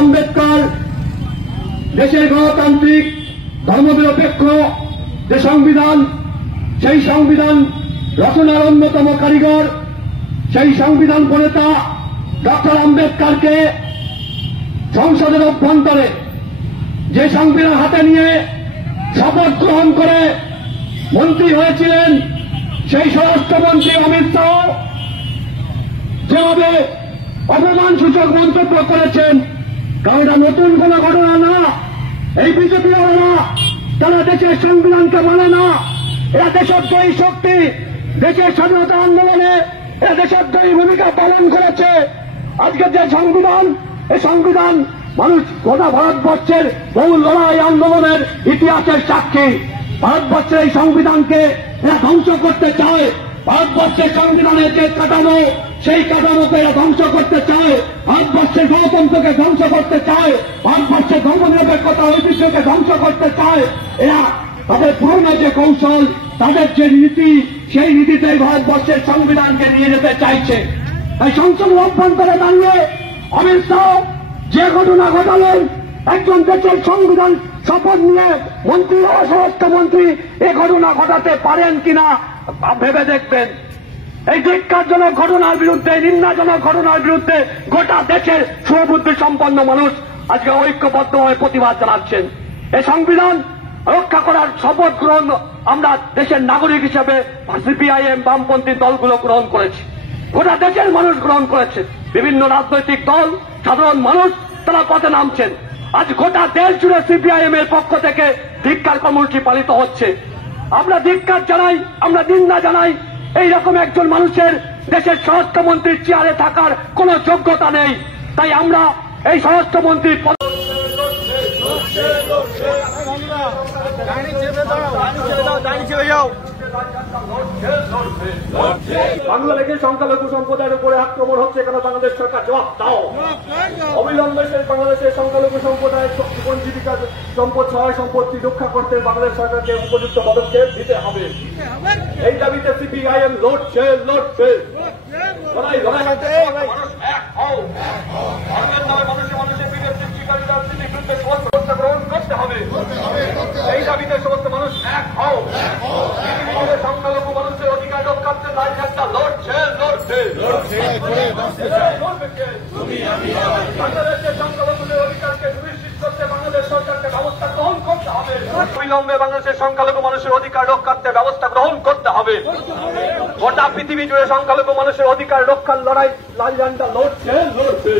আম্বেদকর দেশের গণতান্ত্রিক ধর্মনিরপেক্ষ যে সংবিধান, সেই সংবিধান রচনার অন্যতম কারিগর, সেই সংবিধান প্রণেতা ডক্টর আম্বেদকরকে সংসদের অভ্যন্তরে যে সংবিধান হাতে নিয়ে শপথ গ্রহণ করে মন্ত্রী হয়েছিলেন, সেই স্বরাষ্ট্রমন্ত্রী অমিত শাহ যেভাবে অপমানসূচক মন্তব্য করেছেন, কারণ এটা নতুন কোন ঘটনা না। এই বিজেপি না, তারা দেশের সংবিধানকে মানে না। এরা দেশদ্রোহী শক্তি, দেশের স্বাধীনতা আন্দোলনে এরা দেশদ্রোহী ভূমিকা পালন করেছে। আজকে যে সংবিধান, এই সংবিধান মানুষ গোটা ভারতবর্ষের বহু লড়াই আন্দোলনের ইতিহাসের সাক্ষী। ভারতবর্ষের এই সংবিধানকে এরা ধ্বংস করতে চায়। ভারতবর্ষের সংবিধানের যে কাঠামো, সেই কাঠামোকে এরা ধ্বংস করতে চায়। ভারতবর্ষের গণতন্ত্রকে ধ্বংস করতে চায়। ভারতবর্ষের ধর্মনিরপেক্ষতা ঐতিহ্যকে ধ্বংস করতে চায়। এরা তাদের পুরনো যে কৌশল, তাদের যে নীতি, সেই নীতিতেই ভারতবর্ষের সংবিধানকে নিয়ে যেতে চাইছে। তাই সংসদ অভ্যন্তরে দাঁড়িয়ে অমিত শাহ যে ঘটনা ঘটালেন, একজন দেশের সংবিধান শপথ নিয়ে মন্ত্রী হওয়া স্বরাষ্ট্রমন্ত্রী এ ঘটনা ঘটাতে পারেন কিনা ভেবে দেখবেন। এই ধিক্কারজনক ঘটনার বিরুদ্ধে, নিন্দাজনক ঘটনার বিরুদ্ধে গোটা দেশের সুবুদ্ধি সম্পন্ন মানুষ আজকে ঐক্যবদ্ধভাবে প্রতিবাদ জানাচ্ছেন। এই সংবিধান রক্ষা করার শপথ গ্রহণ আমরা দেশের নাগরিক হিসেবে সিপিআইএম বামপন্থী দলগুলো গ্রহণ করেছি, গোটা দেশের মানুষ গ্রহণ করেছে। বিভিন্ন রাজনৈতিক দল, সাধারণ মানুষ তারা পথে নামছেন। আজ গোটা দেশ জুড়ে সিপিআইএম এর পক্ষ থেকে ধিক্কার কর্মসূচি পালিত হচ্ছে। আমরা ধিক্কার জানাই, আমরা নিন্দা জানাই। এইরকম একজন মানুষের দেশের স্বরাষ্ট্রমন্ত্রীর চেয়ারে থাকার কোন যোগ্যতা নেই। তাই আমরা এই স্বরাষ্ট্রমন্ত্রীর বাংলাদেশের সংখ্যালঘু সম্প্রদায়ের উপরে আক্রমণ হচ্ছে কেন? বাংলাদেশ সরকার জবাব দাও। অবিলম্বে বাংলাদেশের সংখ্যালঘু সম্প্রদায়ের জীবন জীবিকা সম্পদ সহায় সম্পত্তি রক্ষা করতে বাংলাদেশ সরকারকে উপযুক্ত পদক্ষেপ দিতে হবে। এই দাবিতে সিপিআইএম লড়ছে, লড়ছে। গ্রহণ করতে হবে। এই দাবিতে সমস্ত মানুষ এক হও। সংখ্যালঘু মানুষের অধিকার রক্ষার্থে লাল ঝান্ডা লড়ছে, লড়ছে। বাংলাদেশের সংখ্যালঘুদের অধিকারকে সুনিশ্চিত করতে বাংলাদেশ সরকারকে ব্যবস্থা গ্রহণ করতে হবে। অবিলম্বে বাংলাদেশের সংখ্যালঘু মানুষের অধিকার রক্ষার্থে ব্যবস্থা গ্রহণ করতে হবে। গোটা পৃথিবী জুড়ে সংখ্যালঘু মানুষের অধিকার রক্ষার লড়াই লাল ঝান্ডা লড়ছে, লড়ছে।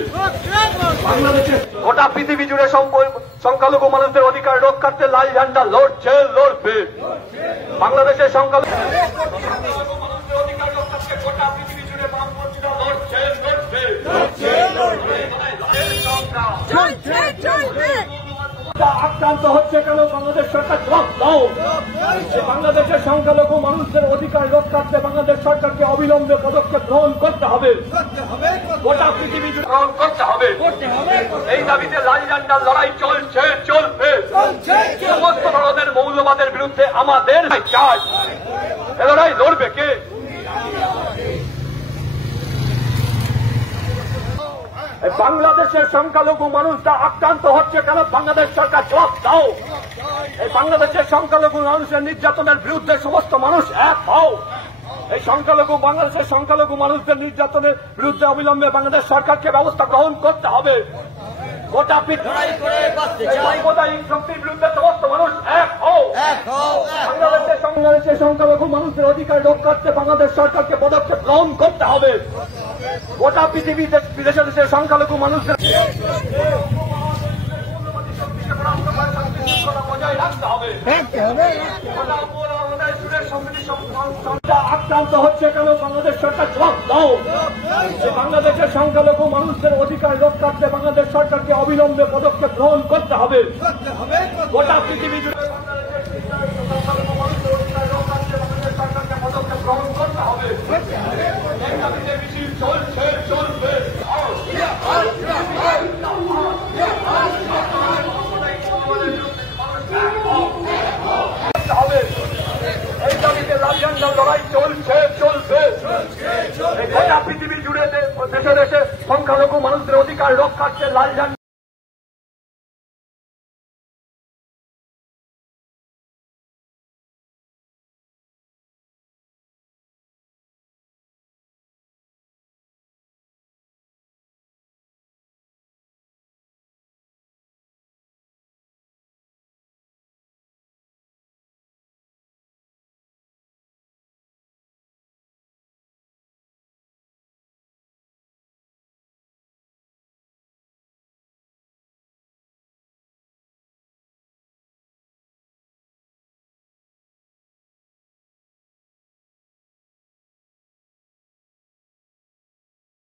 বাংলাদেশের গোটা পৃথিবী জুড়ে সংখ্যালঘু মানুষের অধিকার রক্ষার্থে লাল ঝান্ডা লড়ছে, লড়বে। বাংলাদেশের সংখ্যালঘু মানুষের অধিকার রক্ষার্থে গোটা পৃথিবী জুড়ে বামপন্থীরা লড়ছে, লড়বে। আক্রান্ত হচ্ছে কেন? বাংলাদেশ সরকার জবাব দাও। বাংলাদেশের সংখ্যালঘু মানুষদের অধিকার রক্ষার্থে বাংলাদেশ সরকারকে অবিলম্বে পদক্ষেপ গ্রহণ করতে হবে। গোটা পৃথিবী জুড়ে গ্রহণ করতে হবে। এই দাবিতে লাল ঝান্ডার লড়াই চলছে, চলবে। সমস্ত ধরনের মৌলবাদের বিরুদ্ধে আমাদের চাই। এ লড়াই লড়বে কে? বাংলাদেশের সংখ্যালঘু মানুষরা আক্রান্ত হচ্ছে কেন? বাংলাদেশ সরকার জবাব দাও। এই বাংলাদেশের সংখ্যালঘু মানুষের নির্যাতনের বিরুদ্ধে সমস্ত মানুষ এক হও। এই বাংলাদেশের সংখ্যালঘু মানুষদের নির্যাতনের বিরুদ্ধে অবিলম্বে বাংলাদেশ সরকারকে ব্যবস্থা গ্রহণ করতে হবে। গোটা সাম্প্রদায়িক শক্তির বিরুদ্ধে সমস্ত মানুষ এক হও। বাংলাদেশের সংখ্যালঘু মানুষদের অধিকার রক্ষার্থে বাংলাদেশ সরকারকে পদক্ষেপ গ্রহণ করতে হবে। গোটা পৃথিবীতে বিদেশে দেশের সংখ্যালঘু মানুষদের বজায় রাখতে হবে। আক্রান্ত হচ্ছে কেন? বাংলাদেশ সরকার জবাব দাও। বাংলাদেশের সংখ্যালঘু মানুষদের অধিকার রক্ষার্থে বাংলাদেশ সরকারকে অবিলম্বে পদক্ষেপ গ্রহণ করতে হবে। গোটা পৃথিবী জুড়ে